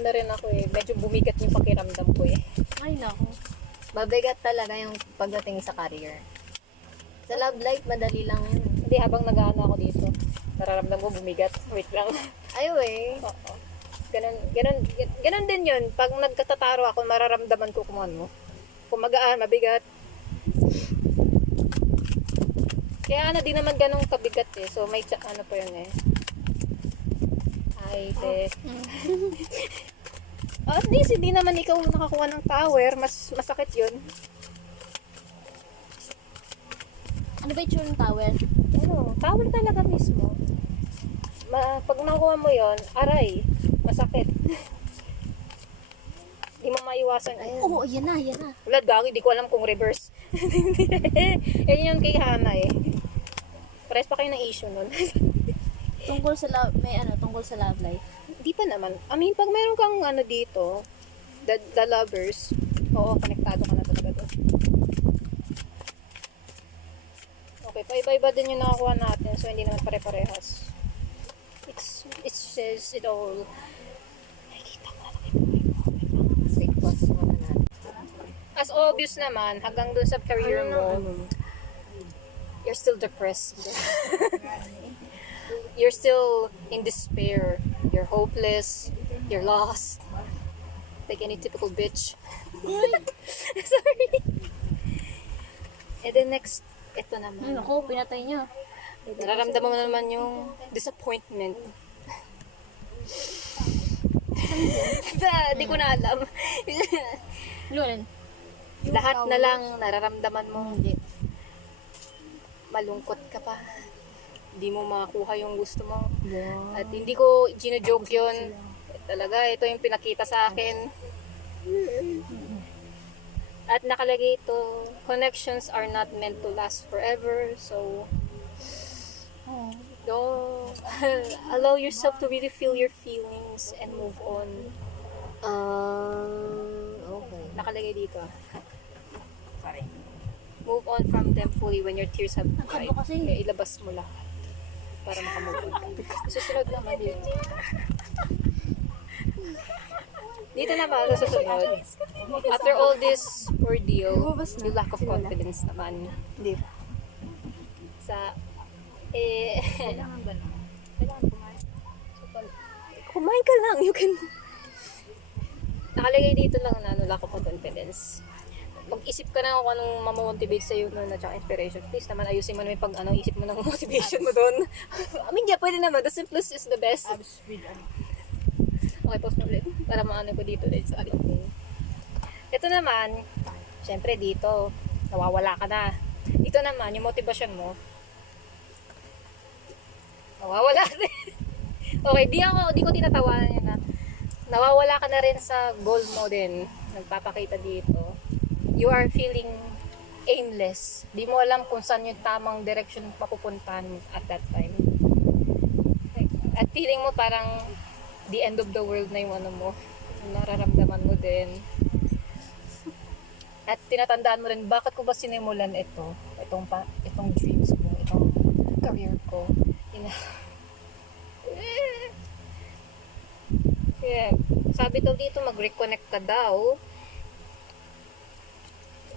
ano na rin ako eh. Medyo bumigat yung pakiramdam ko eh. Ay, naku. Mabigat talaga yung pagdating sa career. Sa love life, madali lang yun. Hindi, habang nag-ano ako dito, nararamdam ko bumigat. Wait lang. Ayaw eh. Oo. Ganun din yun. Pag nagkatataro ako, mararamdaman ko kung ano. Kung magaan, mabigat. Kaya ano, di naman ganun kabigat eh. So, may ano po yun eh. Ay, te. At least, hindi naman ikaw nakakuha ng tower. Mas masakit yun. Ano ba yung towel? Ano, tower talaga mismo. Pag nakuha mo yon, aray, masakit. Di mo maiwasan. Oo, yan na, yan na. Wala, gagi, di ko alam kung reverse. Yan yun kay Hana eh. Pares pa kayo ng issue nun. Tungkol sa love, may ano, tungkol sa love life. Di pa naman. I mean, pag meron kang ano dito, the lovers, oo, konektado ka na talaga doon. Okay, paiba-iba din yung nakakuha natin, so hindi naman pare-parehas. It says it all. Nakikita ko na Breakfast muna natin. As obvious naman, hanggang dun sa career mo, you're still depressed. You're still in despair. You're hopeless. You're lost. Like any typical bitch. Sorry. And then next, ito Ay, naman. naku, pinatay niya. Nararamdaman mo naman yung disappointment. Di ko na alam. Lunan. Lahat na lang nararamdaman mo. Malungkot ka pa. Hindi mo makakuha yung gusto mo. At hindi ko gino-joke yun. Talaga, ito yung pinakita sa akin. At nakalagay ito, connections are not meant to last forever. So, don't allow yourself to really feel your feelings and move on. Okay. Nakalagay dito. Sorry. Move on from them fully when your tears have dried. Ano kasi? Kaya ilabas mo lahat para makamove on ka. Susunod naman dito. Dito naman, susunod. After all this ordeal, yung lack of confidence naman. Hindi. Sa, kumain ka lang. You can, nakalagay dito lang na lack of confidence. Mag-isip ka na kung anong mamotivate sa'yo nun at saka inspiration. Please naman, ayusin mo na yung isip mo ng motivation mo doon. I mean, yeah, pwede naman. The simplest is the best. Okay, pause mo ulit. Para maano ko dito ulit. Sorry. Ito naman, syempre dito, nawawala ka na. Dito naman, yung motivation mo, nawawala din. Okay, di ko tinatawanan yun na. Nawawala ka na rin sa goal mo din. Nagpapakita dito. You are feeling aimless. Di mo alam kung saan yung tamang direction mapupuntahan at that time. At feeling mo parang the end of the world na yung ano mo. Yung nararamdaman mo din. At tinatandaan mo rin, bakit ko ba sinimulan ito? Itong dreams ko, itong career ko. Yeah. Sabi daw dito, mag-reconnect ka daw.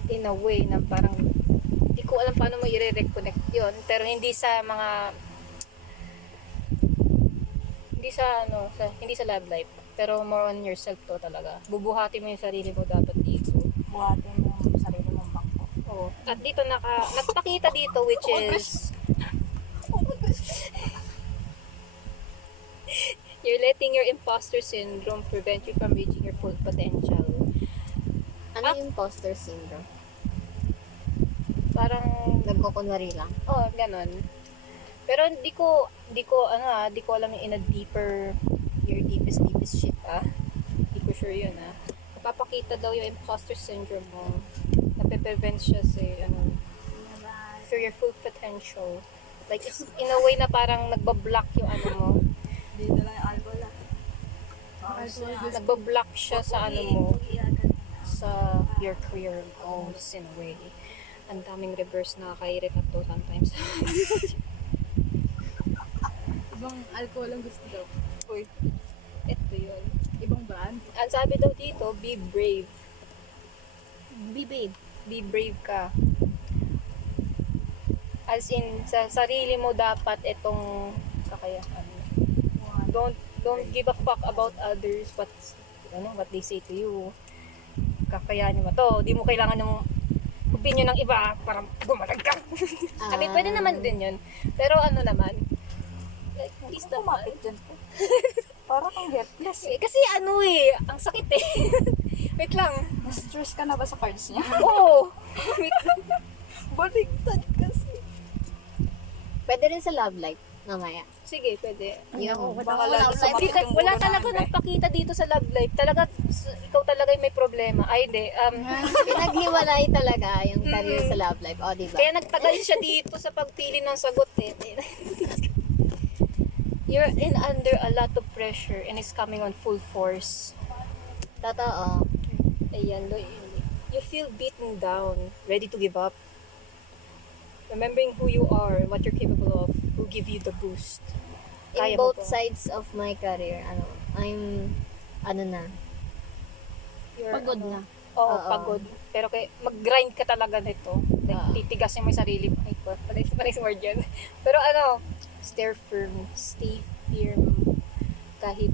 In a way na parang hindi ko alam paano mo i-reconnect yun, pero hindi sa love life, pero more on yourself to talaga. Bubuhati mo yung sarili mo dapat dito. Buhatin mo yung sarili mong bangko. Oo. At dito nagpakita dito which is you're letting your imposter syndrome prevent you from reaching your full potential. Ano yung imposter syndrome? Parang Nagkukunwari lang. ganun. Pero di ko alam yung in a your deepest shit Hindi ko sure yun Napapakita daw yung imposter syndrome mo. Nape-prevent siya through your full potential. Like, it's in a way na parang nagbablock yung ano mo. Dito lang yung alcohol Nagbablock siya sa ano mo. Sa your career goals in a way. Ang daming reverse na nakaka-irritate to sometimes. Ibang alcohol ang gusto daw. Uy, ito yun. Ibang brand. Ang sabi daw dito, be brave. Be babe. Be brave ka. As in, sa sarili mo dapat itong kakayahan. Don't give a fuck about others, what they say to you. Kakayanin mo to. Di mo kailangan ng opinion ng iba para gumalag ka. I mean, pwede naman din yun. Pero ano naman, like, please naman. Parang kang helpless. Kasi ano ang sakit eh. Wait lang. Na-stress ka na ba sa cards niya? Oo. Wait lang. Baligtad kasi. Pwede rin sa love life, mamaya. Sige, pwede. Yung, Baka lalo Hindi, sumakit yung wala ulo talaga namin, eh. nagpakita dito sa love life. Talaga, ikaw talaga yung may problema. Ay, hindi. pinaghiwalay talaga yung career sa love life. O, diba? Kaya nagtagal siya dito sa pagpili ng sagot eh. You're in under a lot of pressure and it's coming on full force. Totoo. Ayan, you feel beaten down, ready to give up. Remembering who you are, what you're capable of, will give you the boost. In Kaya mo both to. sides of my career, I'm, na, You're, Pagod na. Oo, Oo. pagod. Pero mag-grind ka talaga nito. Like, Oo. titigasin mo yung sarili mo. Ay, panis word yan. Pero stay firm. Kahit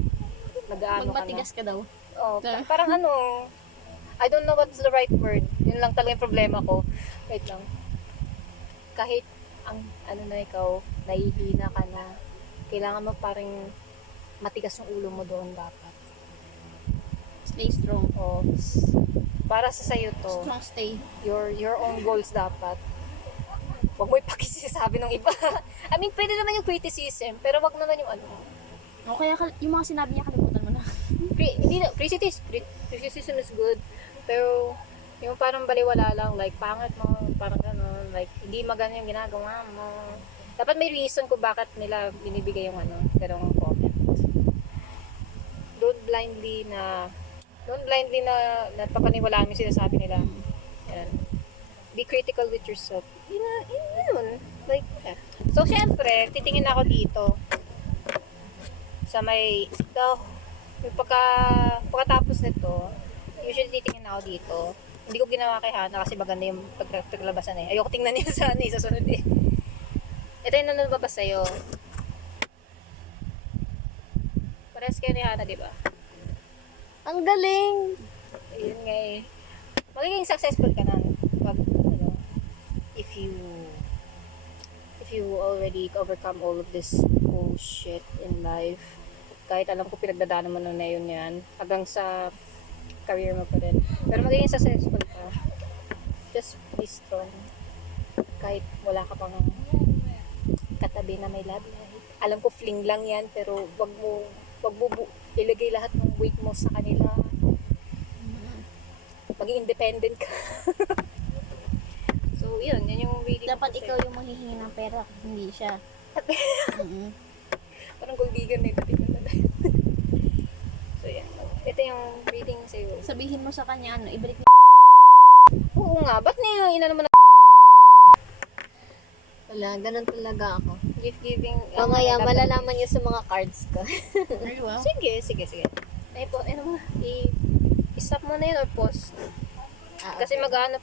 nag-ano ka na. Magmatigas ka daw. Oh, parang I don't know what's the right word. Yun lang talaga yung problema ko. Wait lang. Kahit na ikaw, nahihina ka na, kailangan mo parang matigas yung ulo mo doon dapat. Stay strong. O, para sa sayo to, Strong stay. your own goals dapat. Huwag mo ipakisisabi ng iba. I mean, pwede naman yung criticism, pero wag naman yung O kaya yung mga sinabi niya, kalimutan mo na. Hindi na, criticism is good, pero yung parang baliwala lang, like, pangit mo, parang gano'n, like, hindi maganda yung ginagawa mo. Dapat may reason kung bakit nila binibigay yung ganong comment. Don't blindly na napapaniwalaan mo yung sinasabi nila. Yan. Be critical with yourself. Yun. Like, yeah. So, syempre, titingin ako dito sa may, yung pagkatapos nito, usually titingin ako dito. Hindi ko ginawa kay Hana kasi maganda yung paglabasan eh. Ayoko tingnan niyo sa sa sunod eh. Ito yung nalabas sa'yo. Parehas kayo ni Hana, di ba? Ang galing! Ayun nga eh. Magiging successful ka na pag, if you already overcome all of this bullshit in life. Kahit alam ko pinagdadaanan mo na yun yan, hanggang sa career mo pa rin. Pero magiging successful ka. Just be strong. Kahit wala ka pang katabi na may love life. Alam ko fling lang yan, pero wag mo ilagay lahat ng weight mo sa kanila. Maging independent ka. So, yun yung really Dapat ikaw yung manghihingi ng pera, hindi siya. parang gold digger na ito. So, yan. Ito yung reading sa'yo. Sabihin mo sa kanya, ibalik mo. Oo nga, ba't na yun naman Wala, ganun talaga ako. gift-giving? Mamaya, malalaman niyo sa mga cards ko. Very well. Sige. Ay po, i-stop mo na yun or pause. Ah, Kasi okay. mag-ano